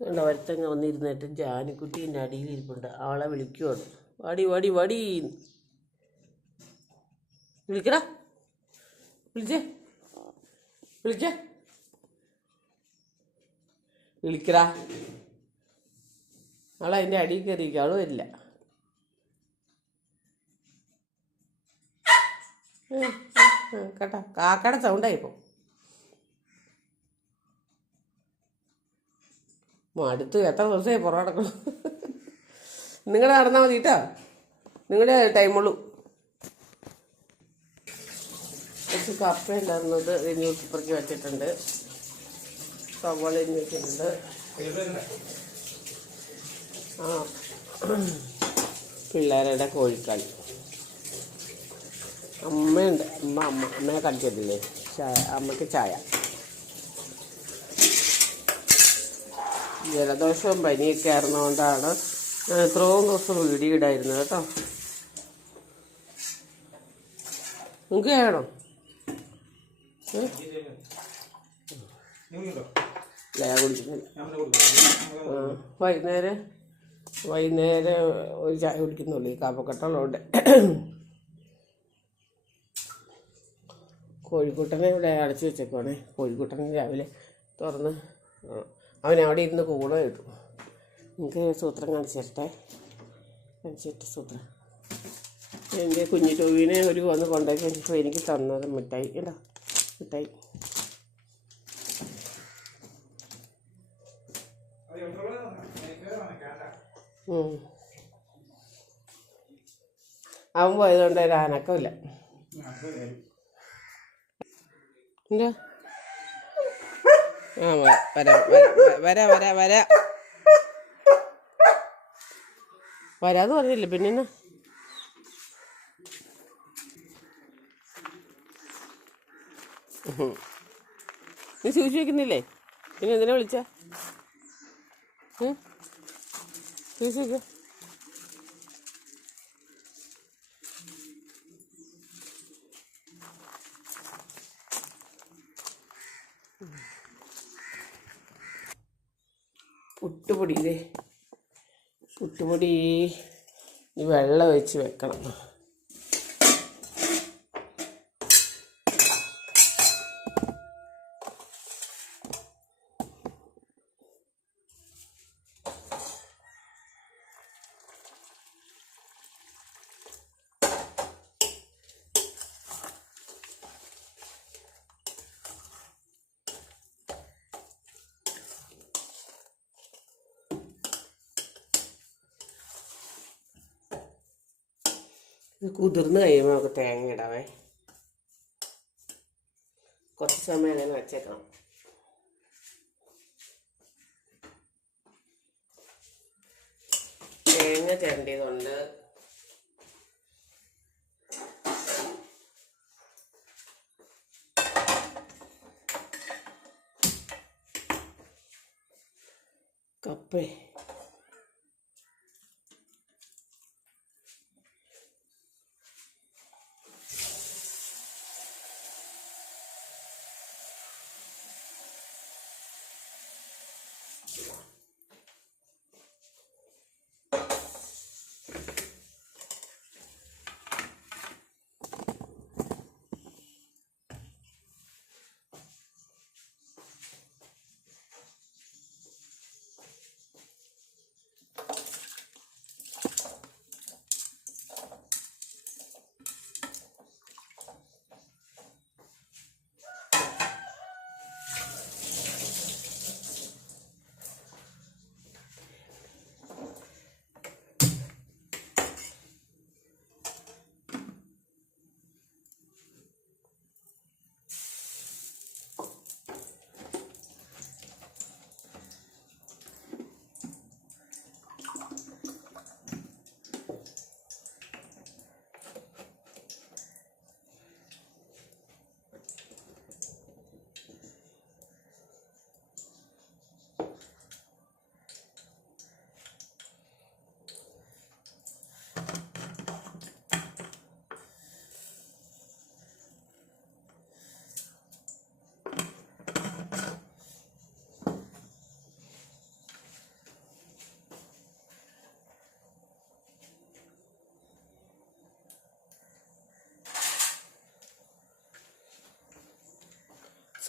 കണ്ട ഒരുത്തങ്ങ വന്നിരുന്നിട്ട് ജാനിക്കുട്ടീന്റെ അടിയിലിരിപ്പുണ്ട് അവളെ വിളിക്കുവാണ്. വടി വടി വടി. വിളിക്കടാ. വിളിച്ചേ. വിളിച്ചേ. വിളിക്കടാ. അവളെ അതിന്റെ അടിയിൽ കയറിയിരിക്കും ഇല്ല വരില്ല. ഉം, ഉം, കേട്ടോ. കാക്കയുടെ സൗണ്ടായിപ്പോ മടുത്ത് എത്ര ദിവസമായി പുറകടക്കണം നിങ്ങളെ നടന്നാൽ മതി കേട്ടോ. നിങ്ങളുടെ ടൈമുള്ളൂ. കുറച്ച് കപ്പ ഉണ്ടായിരുന്നത് ന്യൂസ് പേപ്പർക്ക് വെച്ചിട്ടുണ്ട്. സവാള ഇനി വെച്ചിട്ടുണ്ട്. ആ. പിള്ളേരുടെ കോഴിക്കളി. അമ്മയുണ്ട്. അമ്മ അമ്മ അമ്മയെ കളിച്ചിട്ടില്ലേ ചായ അമ്മയ്ക്ക് ചായ. ജലദോഷവും പനിയൊക്കെ ആയിരുന്നുകൊണ്ടാണ് ഇത്രയും ദിവസം വീഡിയോ ഇടായിരുന്നു കേട്ടോ. നിങ്ങൾക്ക് വേണോ? വൈകുന്നേരം വൈകുന്നേരം ഒരു ചായ കുടിക്കുന്നുള്ളൂ ഈ കാപ്പക്കട്ടുള്ളതുകൊണ്ട് കോഴിക്കുട്ടനെ ഇവിടെ അടച്ചു വെച്ചേക്കുവാണേ. കോഴിക്കുട്ടനെ രാവിലെ തുറന്ന് അവൻ അവിടെ ഇരുന്ന് കൂടെ ഇട്ടു എനിക്ക് സൂത്രം കാണിച്ചിട്ടെ കാണിച്ചിട്ട് സൂത്രം. എന്റെ കുഞ്ഞു ടോവിനെ ഒരു വന്ന് കൊണ്ടാക്കി വെച്ചിട്ട് എനിക്ക് തന്നത് മിഠായി. ഇടാ മിഠായി. അവൻ പോയതുകൊണ്ട് ഒരു അനക്കമില്ല എന്താ ആ വരാ വരാ വരാ വരാ വരാ. വരാന്ന് പറഞ്ഞില്ല പിന്നെ. നീ സൂചി വെക്കുന്നില്ലേ? പിന്നെ എന്തിനാ വിളിച്ച? സൂചി പുട്ടുപൊടി ഇതേ പുട്ടുപൊടി വെള്ളം ഒഴിച്ച് വെക്കണം. ഇത് കുതിർന്ന് കഴിയുമ്പോൾ നമുക്ക് തേങ്ങ ഇടാവേ. കുറച്ച് സമയം അങ്ങനെ വെച്ചേക്കണം. തേങ്ങ ചിരണ്ടിയതുണ്ട് കപ്പേ.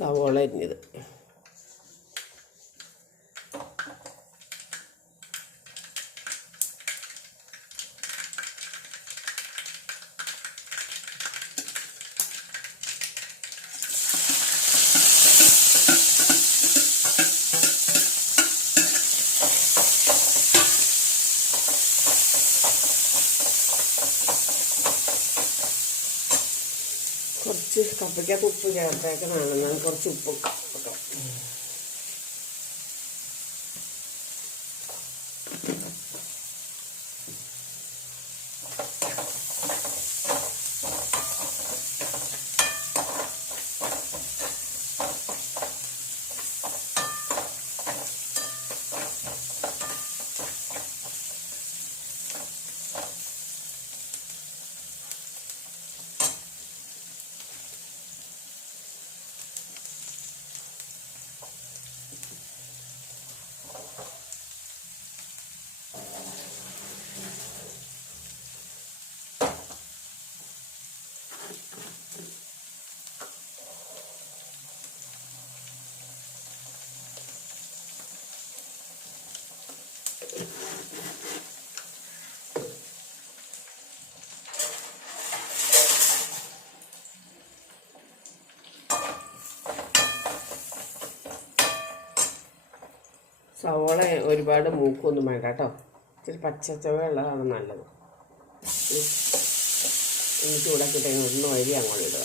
സവോള അരിഞ്ഞത്. കുറച്ച് കപ്പയ്ക്കകത്ത് ഉപ്പ് ചേർത്തേക്കണതാണ്. എന്നാൽ കുറച്ച് ഉപ്പ് സവോള ഒരുപാട് മൂക്കൊന്നും വേണ്ട കേട്ടോ. ഇച്ചിരി പച്ചച്ചവയുള്ളതാണ് നല്ലത്. ഇനി ചൂടാക്കിയിട്ട് ഒന്ന് വഴി അങ്ങോട്ട് ഇടുക.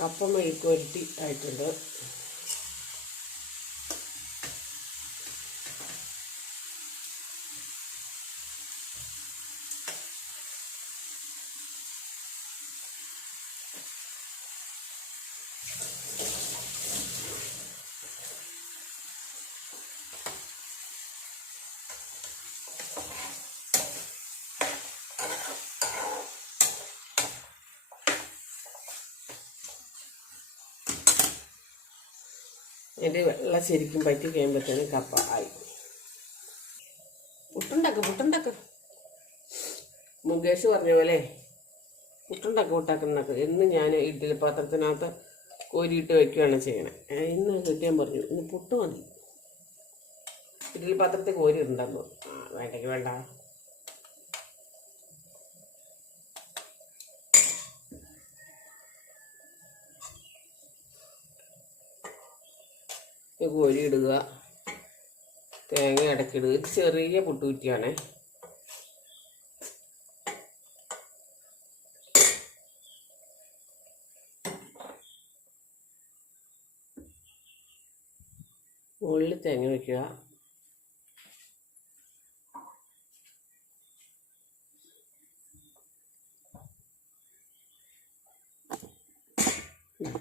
കപ്പ മെഴുക്കുവരട്ടി ആയിട്ടുണ്ട്. എന്റെ വെള്ളം ശരിക്കും പറ്റി കഴിയുമ്പോഴത്തേന് കപ്പ ആയി. പുട്ടുണ്ടാക്ക പുട്ടുണ്ടാക്ക. മുകേഷ് പറഞ്ഞ പോലെ പുട്ടുണ്ടാക്ക പുട്ടാക്കുന്നൊക്കെ എന്ന് ഞാൻ ഇഡ്ഡലി പാത്രത്തിനകത്ത് കോരിയിട്ട് വയ്ക്കുകയാണ് ചെയ്യണേ. ഇന്ന് കിട്ടിയാൻ പറഞ്ഞു ഇന്ന് പുട്ട് മതി. ഇഡ്ഡലി പാത്രത്തിൽ കോരി ആ വേണ്ടെങ്കിൽ വേണ്ട. കോരി ഇടുക. തേങ്ങ അടക്കിടുക ഇത് ചെറിയ പുട്ടുകുറ്റിയാണേ. മുകളിൽ തേങ്ങ വയ്ക്കുക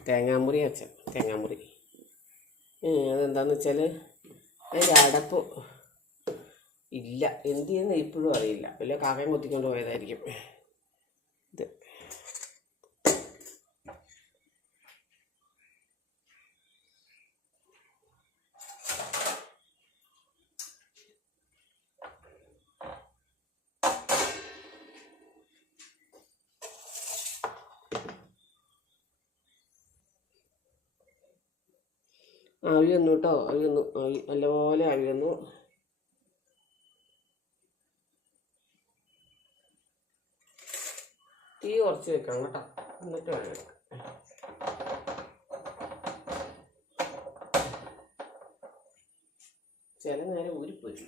തേങ്ങാമുറി അച്ഛൻ. തേങ്ങാമുറി. അതെന്താന്ന് വെച്ചാൽ അതിന്റെ അടപ്പ് ഇല്ല. എന്ത് ചെയ്യുന്ന ഇപ്പോഴും അറിയില്ല. വല്ല കാക്കയും കുത്തിക്കൊണ്ട് പോയതായിരിക്കും. ഇത്. ആവി വന്നു കേട്ടോ. ആവി വന്നു. ആവി നല്ലപോലെ ആവി വന്നു. തീ കുറച്ച് വെക്കണം കേട്ടോ. എന്നിട്ട് വേണം ചില നേരം ഊരിപ്പോയി.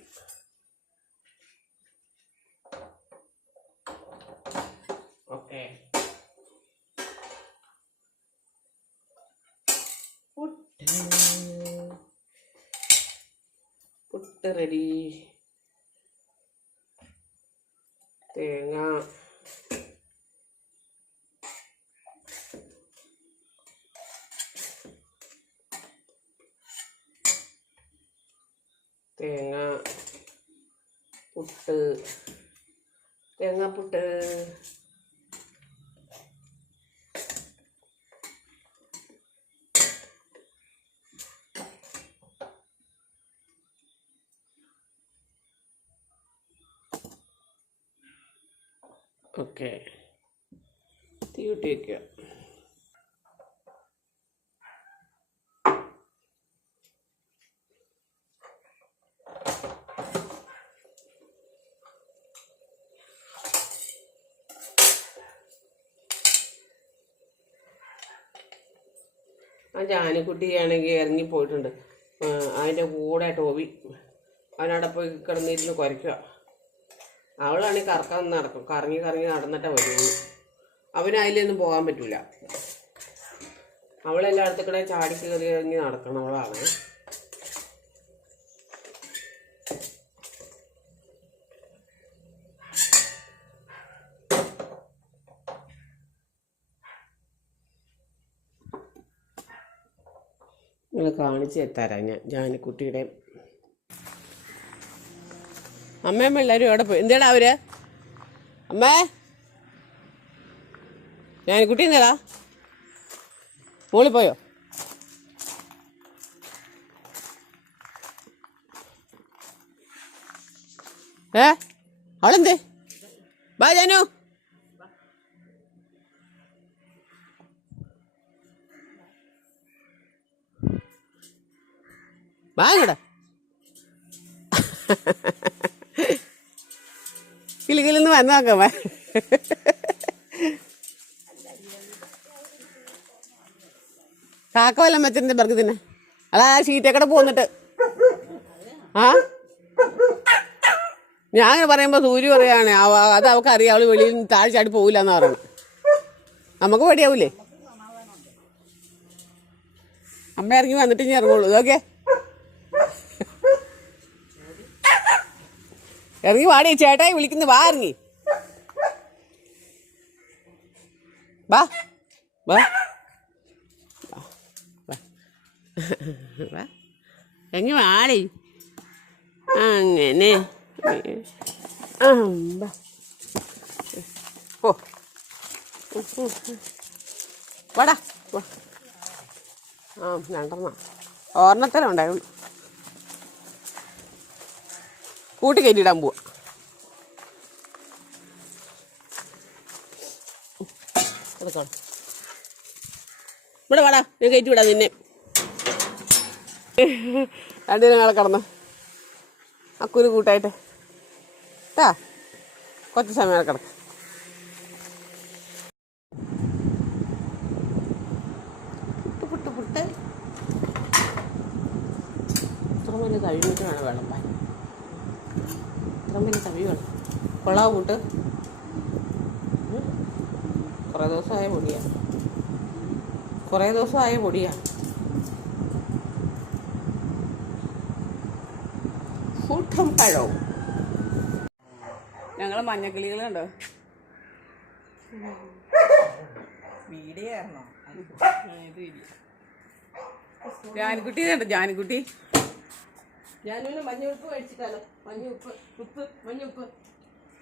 റെഡി തേങ്ങ. തേങ്ങ. പുട്ട്. തേങ്ങാപ്പുട്ട്. ഓക്കെ. തീ കൂട്ടി വയ്ക്കുക ആ ഇറങ്ങി പോയിട്ടുണ്ട്. അതിന്റെ കൂടെ ടോബി അവനവിടെ പോയി കിടന്നിരുന്ന് കുരയ്ക്കുക അവളാണെങ്കിൽ കറക്കാൻ നടക്കും. കറങ്ങി കറങ്ങി നടന്നിട്ടേ വരുള്ളൂ. അവന് അതിലൊന്നും പോകാൻ പറ്റൂല. അവളെല്ലായിടത്തും കൂടെ ചാടി കയറി ഇറങ്ങി നടക്കണവളാണ് നിങ്ങൾ കാണിച്ചു തരാം ഞാൻ ജാനിക്കുട്ടിയുടെ അമ്മയും പിള്ളേരും അവിടെ പോയി. എന്തേടാ അവർ? അമ്മേ. ഞാൻ കുട്ടി എന്തേടാ? മോളിൽ പോയോ? ഏ? അവളെന്തേ? ബാ ജാനു. വാ ഇങ്ങോട്ട് നിന്ന് വന്നു നോക്കാം വാ കാക്ക വല്ലം വെച്ചിട്ടുണ്ട് ബർഗ് തിന്നെ അതാ ഷീറ്റേക്കടെ പോന്നിട്ട്. ആ? ഞാൻ അങ്ങനെ പറയുമ്പോൾ സൂര്യ പറയാണ് അത് അവൾക്ക് അറിയാം വെളിയിൽ താഴെ ചാടി പോവില്ല എന്ന് പറയുന്നത്. നമുക്ക് പേടിയാവൂലേ അമ്മ ഇറങ്ങി വന്നിട്ട് ഇനി ഇറങ്ങുള്ളൂ. ഇതൊക്കെ ഇറങ്ങി വാടി ചേട്ടായി വിളിക്കുന്നു വാ ഇറങ്ങി. വാ വാ. എങ്ങി വാടി? അങ്ങനെ. ഓ വാടാ ആ രണ്ടെണ്ണം. ഒരെണ്ണത്തിനും കൂട്ടി കയറ്റിയിടാൻ പോവാ ഇവിടെ വാടാ ഞാൻ കയറ്റി വിടാം നിന്നെ രണ്ടിനും ഞങ്ങളെ കടന്ന്. അക്കുരു കൂട്ടായിട്ട്. കേട്ടാ കുറച്ച് സമയം കിടക്കും. പുട്ട് പുട്ട് പുട്ട്. വലിയ കഴിവിട്ട് വേണം വിളമ്പാൻ തവി വേണം കൊള്ളാവ് കൂട്ട്. കുറേ ദിവസമായ പൊടിയാണ് കുറേ ദിവസമായ പൊടിയാണ് കൂട്ടം പഴവും. ഞങ്ങൾ മഞ്ഞക്കിളികളുണ്ടോ. വീഡിയോ ആയിരുന്നോ ജാനിക്കുട്ടി ജാനിക്കുട്ടി ജാനുവിന് മഞ്ഞ ഉപ്പ് മേടിച്ചിട്ടാലോ?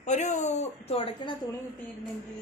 ഒരു തുടക്കണ തുണി കിട്ടിയിരുന്നെങ്കിൽ